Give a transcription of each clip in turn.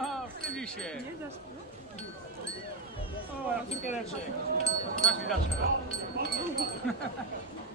O, wstydzi się. O, cukiereczek. Masz lidaczka. Brawa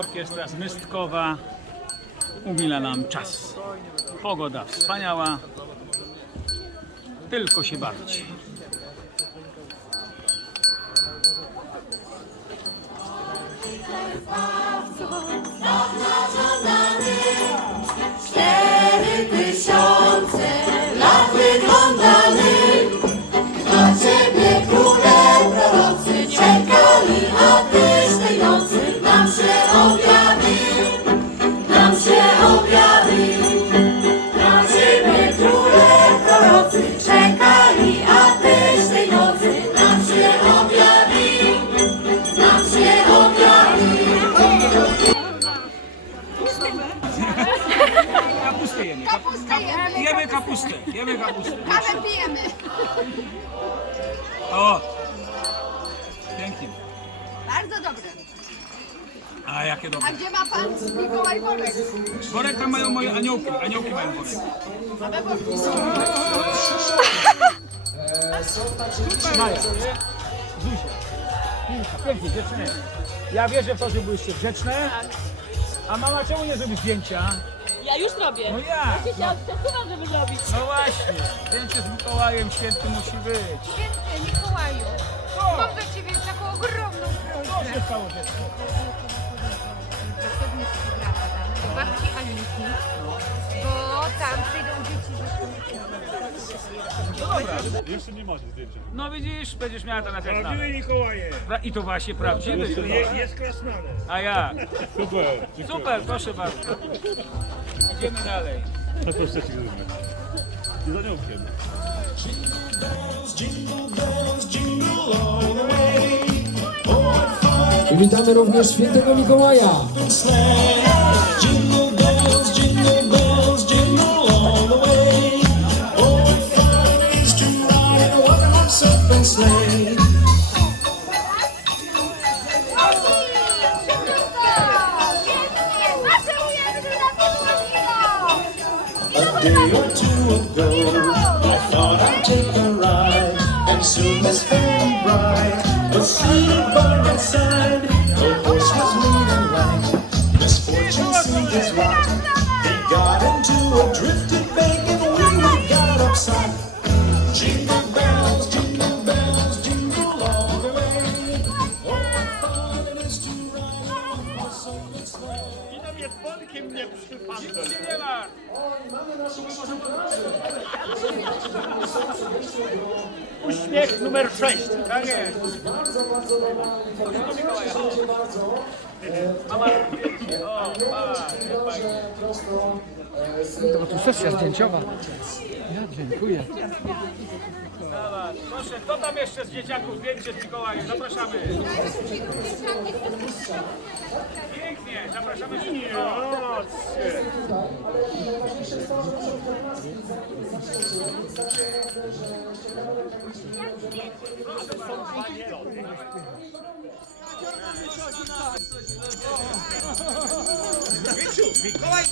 orkiestra z Mystkowa umila nam czas. Pogoda wspaniała. Tylko się bawić. Cztery Kapustę jemy. Kapustę jemy. Kapustę. Jemy kapustę. Kawę pijemy. O! Pięknie. Bardzo dobre. A jakie dobre. A gdzie ma pan Mikołaj worek? Worek tam mają moje aniołki. Aniołki mają worek. Same worki. Maja. Zuzia. Piłka, pięknie, dziewczyny. Ja wierzę w to, że byłyście grzeczne. A mama czemu nie zrobi zdjęcia? Ja już robię. No ja. Ja się odprzesuwam, żeby zrobić. No właśnie. Zdjęcie z Mikołajem święty musi być. Święty Mikołaju, Co? mam do Ciebie taką ogromną Co prośbę. się stało dziecko? Pewnie fotografa tam, do babci Alinki, bo tam przyjdą dzieci ze szkoły. Jeszcze nie masz zdjęcia. No widzisz, będziesz miała to na pewno. Prawdziwy Mikołaje. Pra- I to właśnie prawdziwy. Je, jest krasnale. A ja. Super. Super, proszę bardzo. Idziemy dalej. A to jeszcze ci zrobimy. Z aniołkiem. I witamy również świętego Mikołaja. Jingle was very bright. But seated by my side, I nawet dzwonkiem nie przypadłem. Nic się nie ma. Uśmiech numer 6. Tak jest. Mama, o, pa, To tu sesja zdjęciowa. Ja dziękuję. Proszę, kto tam jeszcze z dzieciaków zdjęcie z Mikołajem? Zapraszamy. Pięknie, zapraszamy wszystkich. O,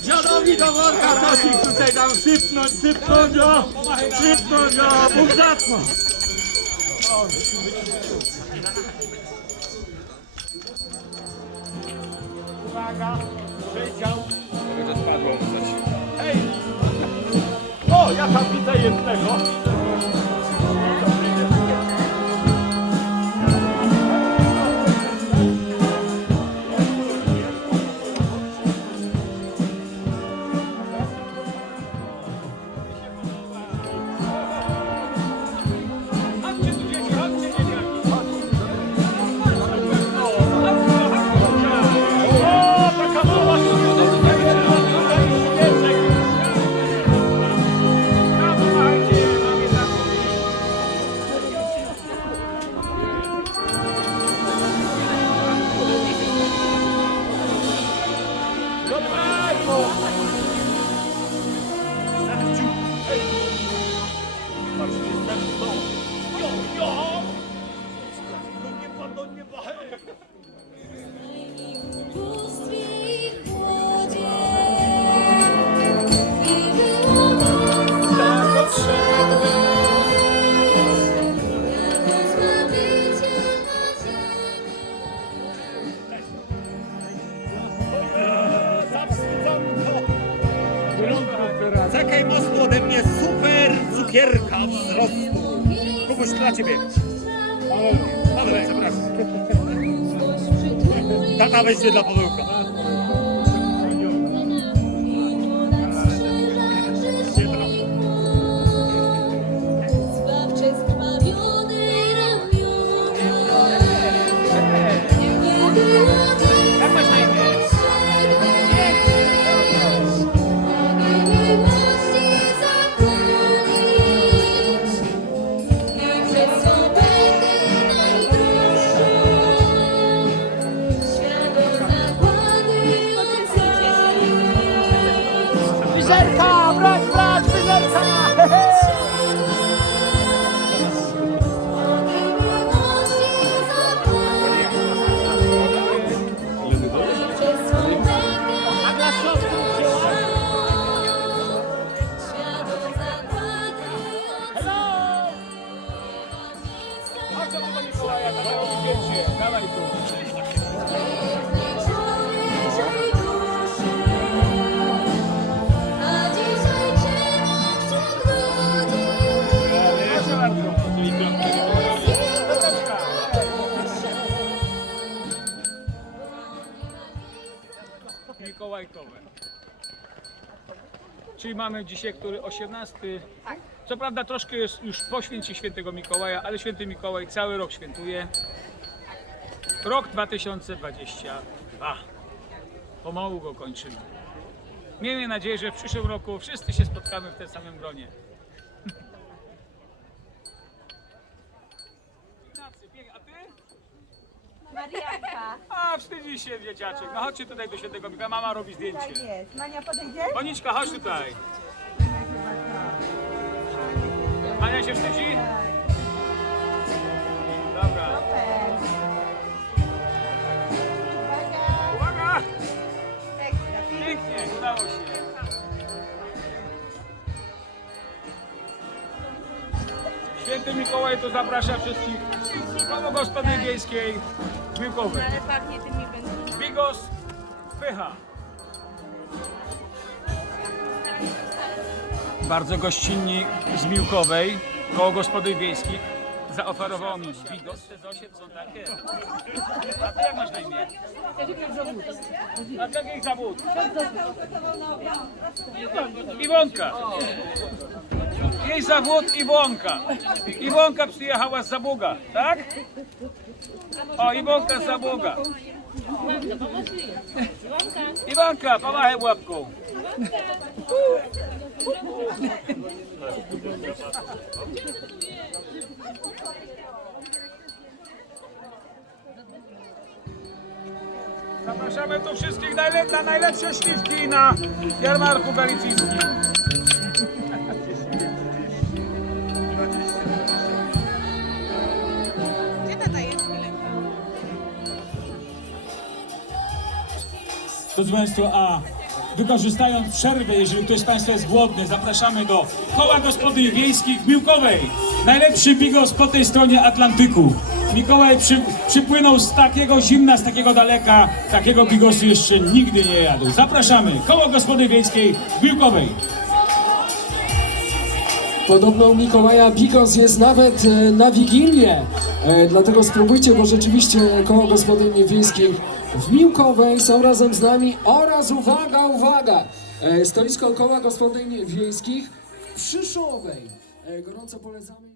Dziadowi do worka coś tutaj tam sypnąć, sypnąć, o! Sypnąć, o! Bóg zapnął. Uwaga, przydział. Hej! O, ja tam widzę jednego. barierka wzrostu. Kogoś dla ciebie. Paweł, przepraszam. Dla Pawełka. Mamy dzisiaj, który 18. Tak. Co prawda troszkę jest już po święcie świętego Mikołaja, ale święty Mikołaj cały rok świętuje. Rok 2022. Pomału go kończymy. Miejmy nadzieję, że w przyszłym roku wszyscy się spotkamy w tym samym gronie. A ty? Marianka. A, wstydzi się dzieciaczek. No chodźcie tutaj do świętego Mikołaja. Mama robi zdjęcie. Jest. Mania podejdzie? Moniczka, chodź tutaj. Ania się wstydzi? Dobra. Uwaga! Pięknie, udało się. Święty Mikołaj tu zaprasza wszystkich koło gospody wiejskiej w Miłkowej. Ale pachnie tymi wędkami. Bigos Pycha. Bardzo gościnni z Miłkowej, koło gospody wiejskich, zaoferowało mi bigos. Te zosie są takie. A ty jak masz na imię? A jaki zawód? Iwonka. Jej zawód Iwonka. Iwonka przyjechała z Zabuga, tak? O, Iwonka z Zabuga. Iwanka, pomachaj łapką. Zapraszamy tu wszystkich na najlepsze śliwki na jarmarku galicyjskim. Drodzy Państwo, a wykorzystając przerwę, jeżeli ktoś z Państwa jest głodny, zapraszamy do Koła Gospodyń Wiejskich w Miłkowej. Najlepszy bigos po tej stronie Atlantyku. Mikołaj przy, przypłynął z takiego zimna, z takiego daleka, takiego bigosu jeszcze nigdy nie jadł. Zapraszamy, Koło Gospody Wiejskiej w Miłkowej. Podobno u Mikołaja Bigos jest nawet e, na Wigilię. E, dlatego spróbujcie, bo rzeczywiście koło gospodyni wiejskich w Miłkowej są razem z nami oraz uwaga, uwaga! E, stoisko koła gospodyń wiejskich w Przyszowej. E, gorąco polecamy.